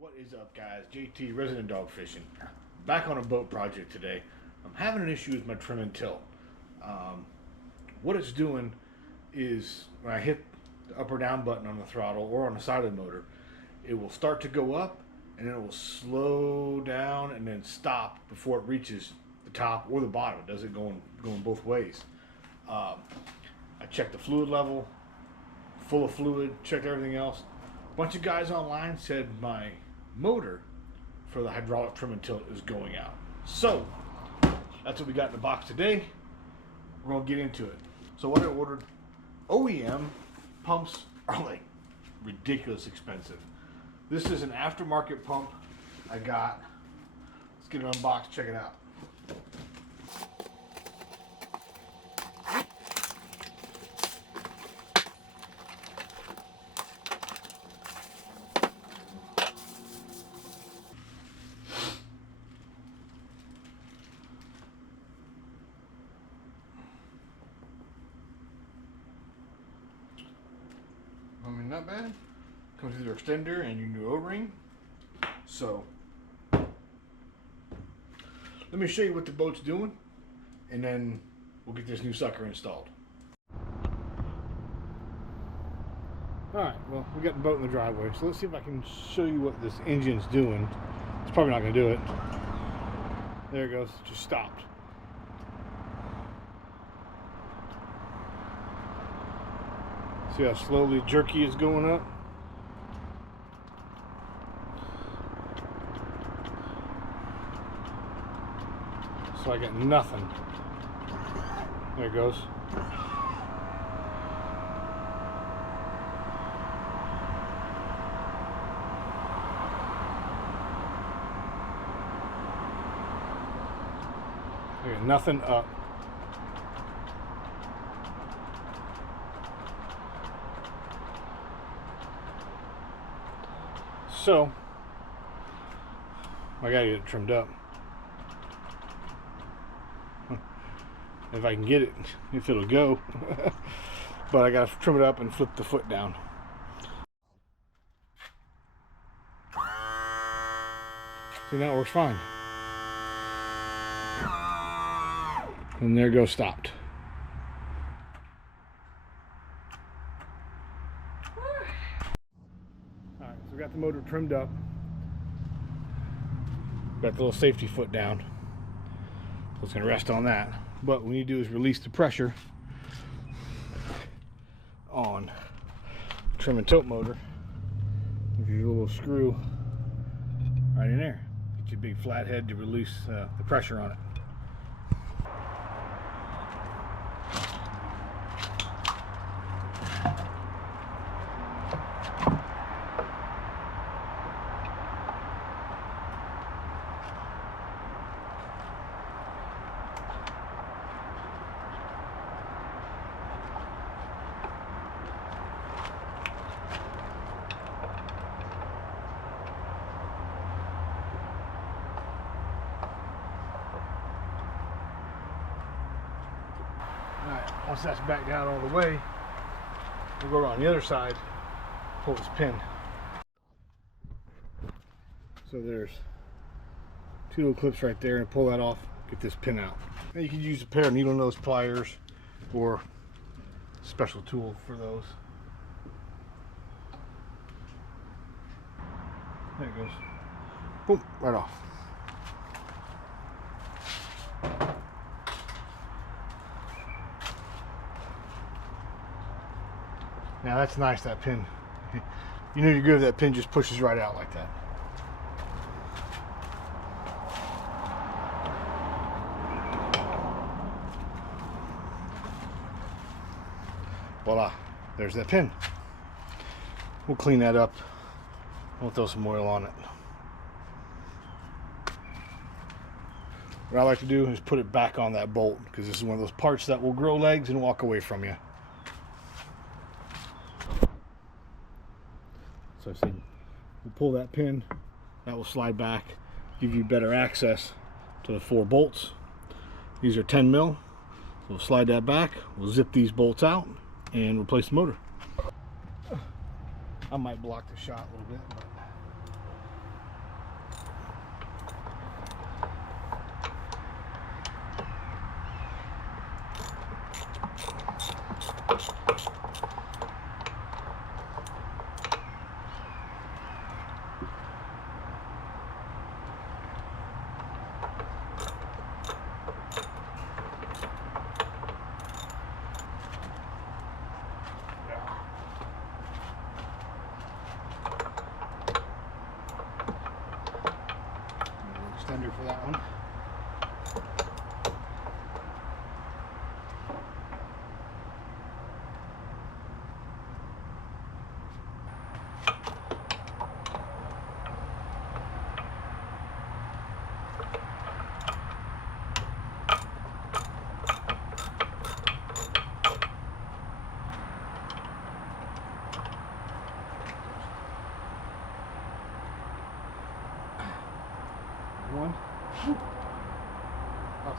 What is up, guys? JT, Resident Dog Fishing. Back on a boat project today. I'm having an issue with my trim and tilt. What it's doing is when I hit the up or down button on the throttle or on the side of the motor, it will start to go up and then it will slow down and then stop before it reaches the top or the bottom. It does it going both ways. I checked the fluid level, full of fluid, checked everything else. A bunch of guys online said my motor for the hydraulic trim and tilt is going out. So that's what we got in the box today. We're gonna get into it. So what I ordered, OEM pumps are like ridiculous expensive. This is an aftermarket pump I got. Let's get it unboxed, check it out. I mean, not bad. Comes with your extender and your new O-ring. So, let me show you what the boat's doing, and then we'll get this new sucker installed. Alright, well, we got the boat in the driveway, so let's see if I can show you what this engine's doing. It's probably not going to do it. There it goes, just stopped. See how slowly jerky is going up? So I got nothing. There it goes. I got nothing up. So I gotta get it trimmed up. If I can get it, if it'll go. But I gotta trim it up and flip the foot down. See, now it works fine. And there it goes, stopped. Alright, so we got the motor trimmed up. Got the little safety foot down. So it's going to rest on that. But what we need to do is release the pressure on the trim and tilt motor. There's your little screw right in there. Get your big flathead to release the pressure on it. Alright, once that's back down all the way, we'll go around the other side, pull this pin. So there's two little clips right there, and pull that off, get this pin out. Now you can use a pair of needle nose pliers or a special tool for those. There it goes. Boom, right off. Now that's nice, that pin. You know you're good if that pin just pushes right out like that. Voila, there's that pin. We'll clean that up. We'll throw some oil on it. What I like to do is put it back on that bolt, because this is one of those parts that will grow legs and walk away from you. So I said, we'll pull that pin, that will slide back, give you better access to the 4 bolts. These are 10 mil. So we'll slide that back, we'll zip these bolts out and replace the motor. I might block the shot a little bit, but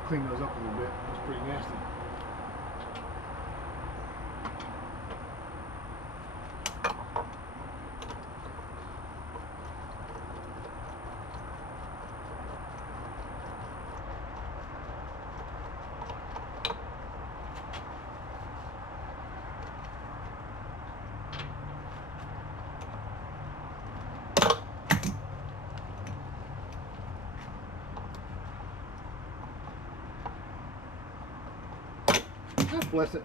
clean those up a little bit. That's pretty nasty. Bless it.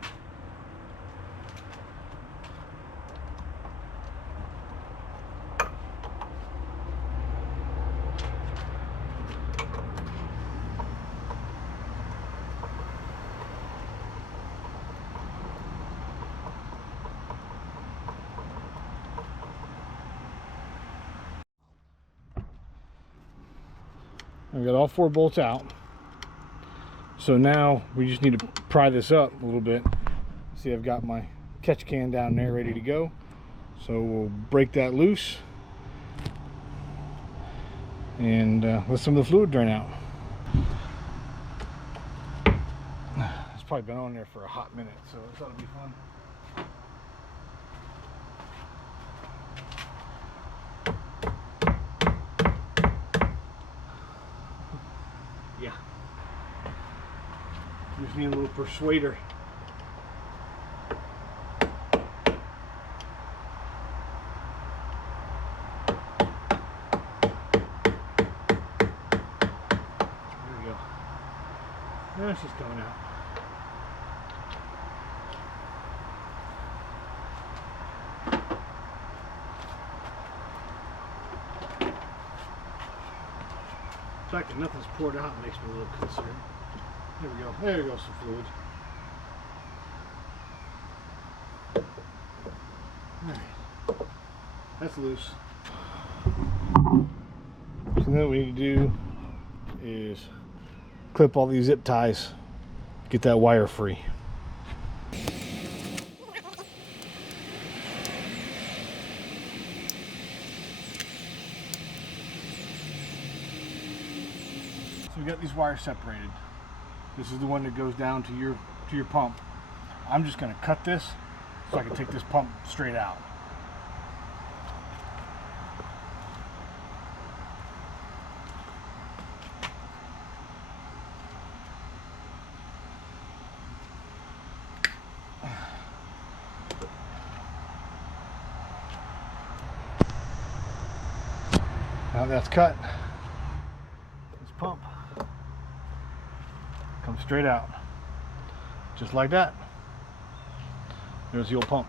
I got all 4 bolts out. So now we just need to pry this up a little bit. See, I've got my catch can down there ready to go. So we'll break that loose and let some of the fluid drain out. It's probably been on there for a hot minute, so this ought to be fun. Yeah. Just need a little persuader. There we go. Now she's coming out. The fact that nothing's poured out makes me a little concerned. There we go. There goes some fluid. Alright. That's loose. So then what we need to do is clip all these zip ties, get that wire free. So we got these wires separated. This is the one that goes down to your pump. I'm just going to cut this so I can take this pump straight out. Now that's cut, this pump comes straight out, just like that. There's the old pump.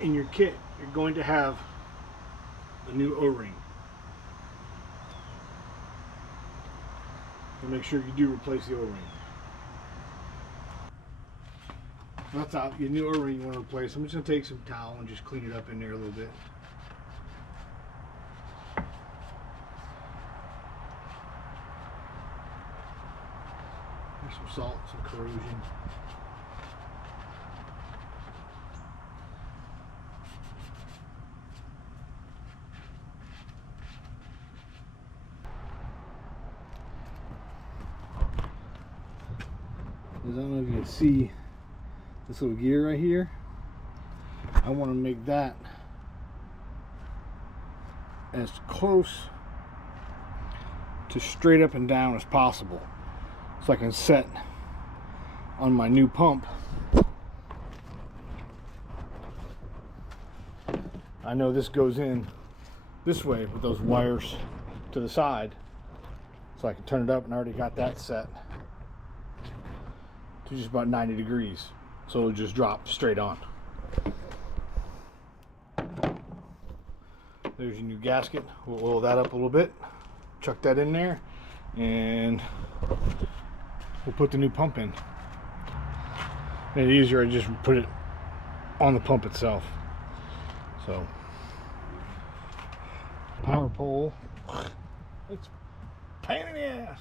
In your kit, you're going to have the new O-ring. So make sure you do replace the O-ring. That's out. Your new O-ring you want to replace. I'm just going to take some towel and just clean it up in there a little bit. There's some salt, some corrosion. I don't know if you can see this little gear right here. I want to make that as close to straight up and down as possible, so I can set on my new pump. I know this goes in this way with those wires to the side, so I can turn it up, and I already got that set to just about 90 degrees, so it'll just drop straight on. There's your new gasket. We'll oil that up a little bit, chuck that in there, and we'll put the new pump in. Made it easier, I just put it on the pump itself. So, power pole, it's a pain in the ass.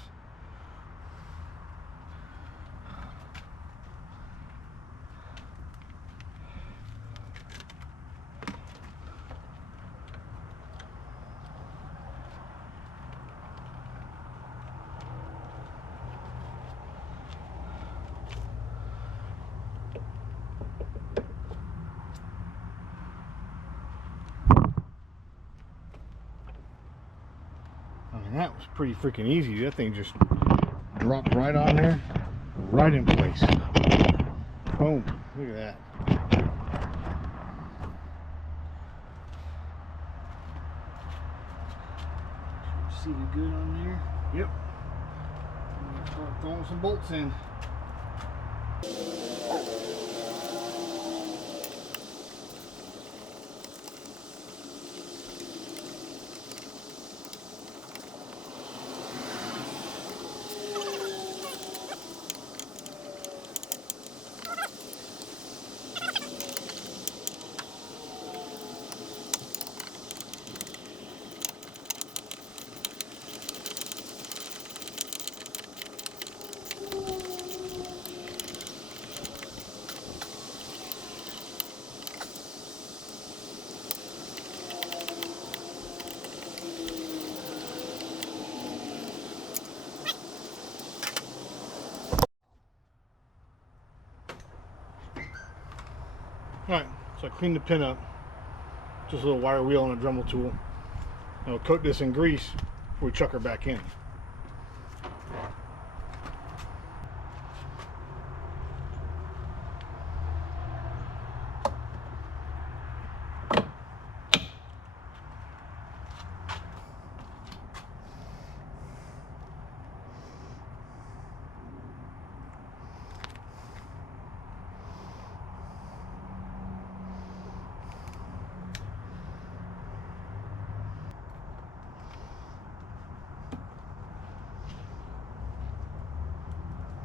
pretty freaking easy. That thing just dropped right on there, right in place. Boom. Look at that. Seated good on there. Yep. I'm gonna start throwing some bolts in. Alright, so I cleaned the pin up. Just a little wire wheel and a Dremel tool. And we'll coat this in grease before we chuck her back in.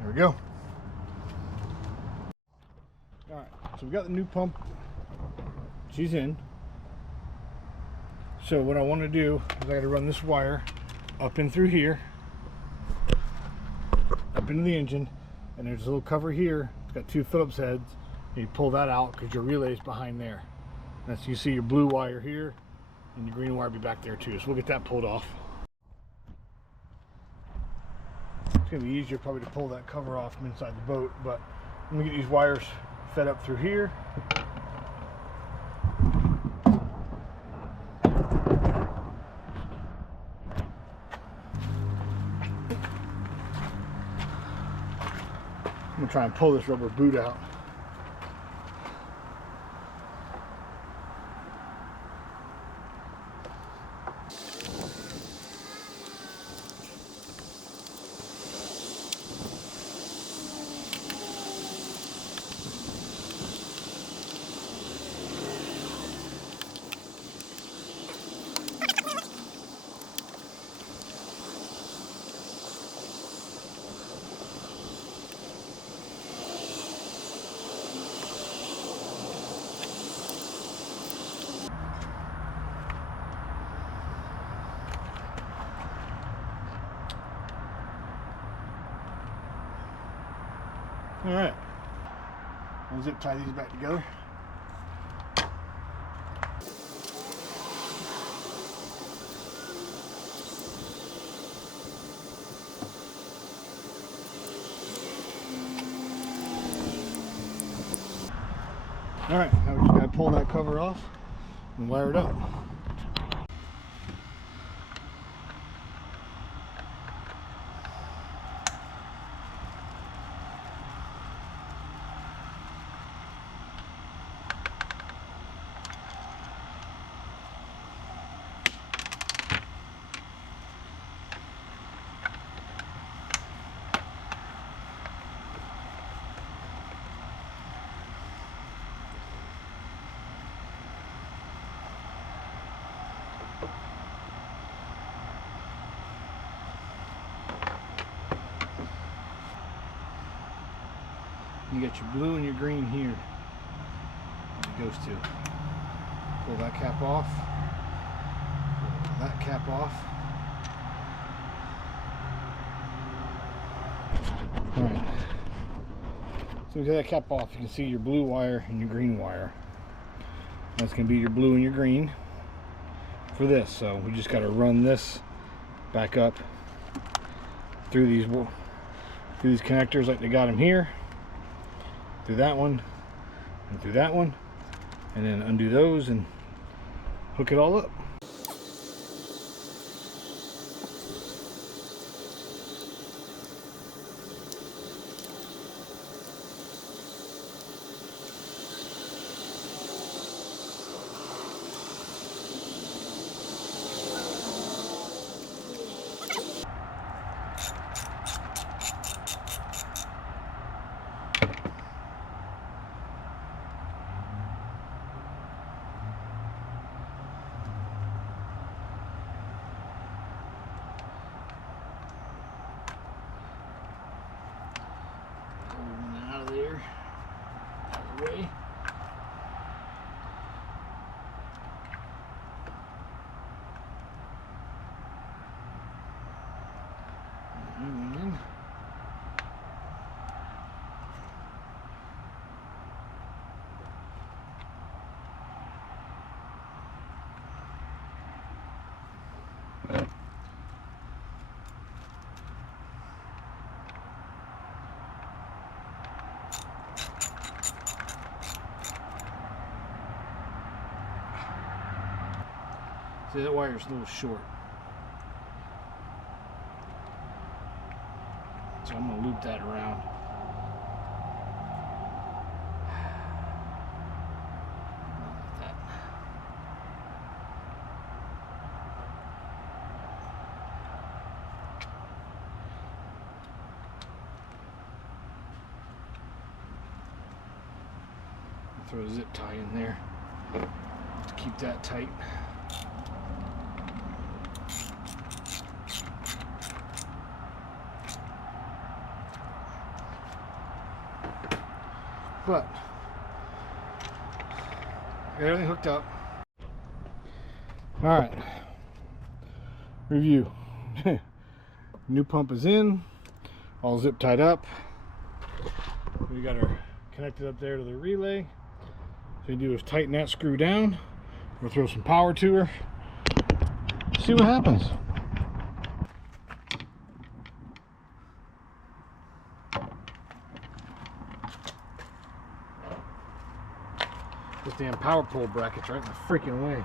There we go. Alright, so we got the new pump. She's in. So what I want to do is I got to run this wire up in through here, up into the engine, and there's a little cover here. It's got 2 Phillips heads. And you pull that out because your relay is behind there. That's, you see your blue wire here, and your green wire will be back there too. So we'll get that pulled off. It's going to be easier probably to pull that cover off from inside the boat, but let me get these wires fed up through here. I'm going to try and pull this rubber boot out. Alright, I'll zip tie these back together. Alright, now we just got to pull that cover off and wire it up. You got your blue and your green here. It goes to. Pull that cap off. Pull that cap off. Alright. So we get that cap off, you can see your blue wire and your green wire. That's going to be your blue and your green for this. So we just got to run this back up through these connectors like they got them here. Through that one and through that one, and then undo those and hook it all up. that way. See, that wire's a little short. So I'm going to loop that around. Like that. I'll throw a zip tie in there to keep that tight. But got everything hooked up. All right, review. New pump is in, all zip tied up. We got her connected up there to the relay. So you do is tighten that screw down. We'll throw some power to her. See what happens. This damn power pole bracket's right in the freaking way.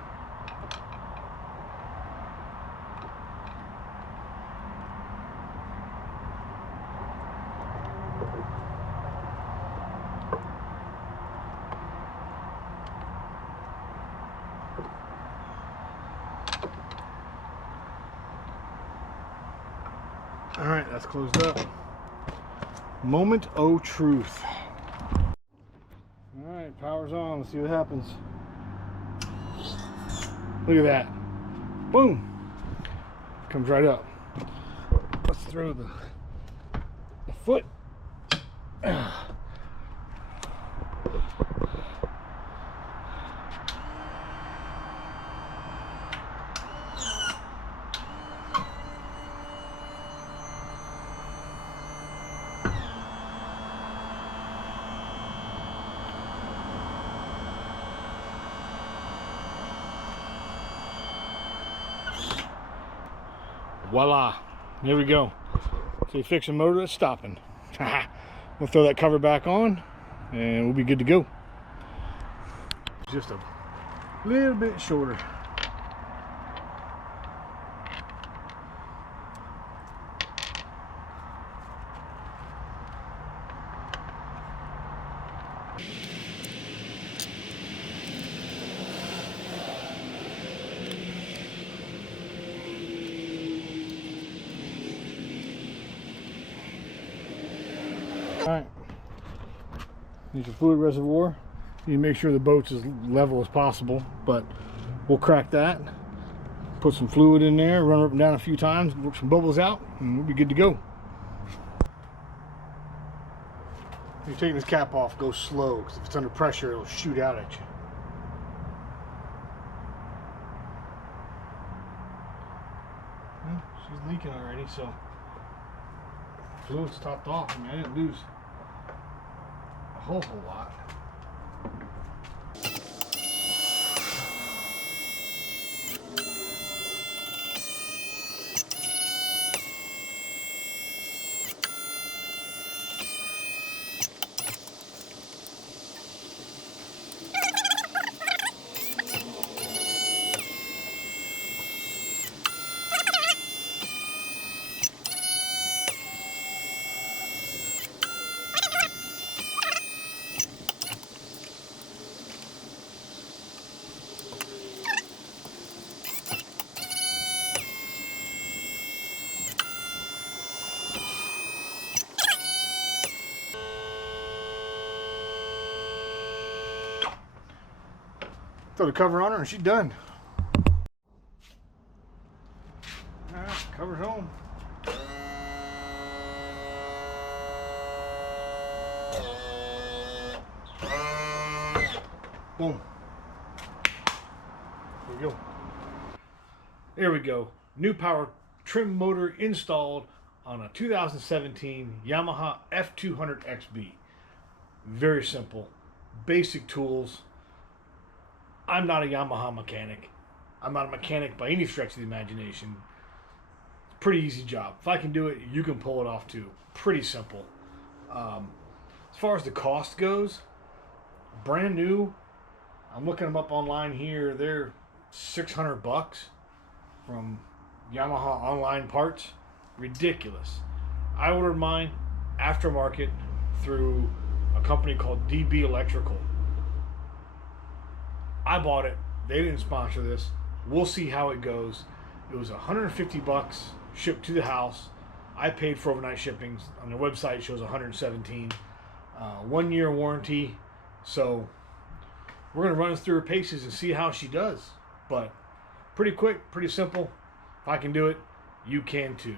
All right, that's closed up. Moment of truth. All right, power's on. Let's see what happens. Look at that. Boom. Comes right up. Let's throw the foot. Voila, there we go. So you fix a motor that's stopping. We'll throw that cover back on and we'll be good to go. Just a little bit shorter. Alright, there's your fluid reservoir. You make sure the boat's as level as possible, but we'll crack that, put some fluid in there, run it up and down a few times, work some bubbles out, and we'll be good to go. If you're taking this cap off, go slow, because if it's under pressure, it'll shoot out at you. Well, she's leaking already, so fluid's topped off. I mean, I didn't lose a whole lot. Throw the cover on her and she's done. Alright, cover's home. Boom. There we go. There we go. New power trim motor installed on a 2017 Yamaha F200XB. Very simple. Basic tools. I'm not a Yamaha mechanic. I'm not a mechanic by any stretch of the imagination. Pretty easy job. If I can do it, you can pull it off too. Pretty simple. As far as the cost goes, brand new, I'm looking them up online here. They're $600 from Yamaha online parts. Ridiculous. I ordered mine aftermarket through a company called DB Electrical. I bought it. They didn't sponsor this. We'll see how it goes. It was $150 shipped to the house. I paid for overnight shipping. On their website it shows $117. 1 year warranty. So we're going to run this through her paces and see how she does. But pretty quick, pretty simple. If I can do it, you can too.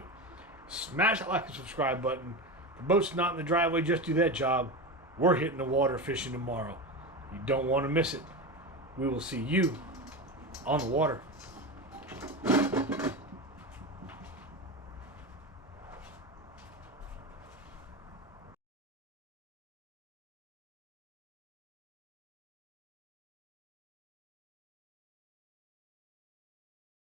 Smash that like and subscribe button. The boat's not in the driveway, just do that job. We're hitting the water fishing tomorrow. You don't want to miss it. We will see you on the water.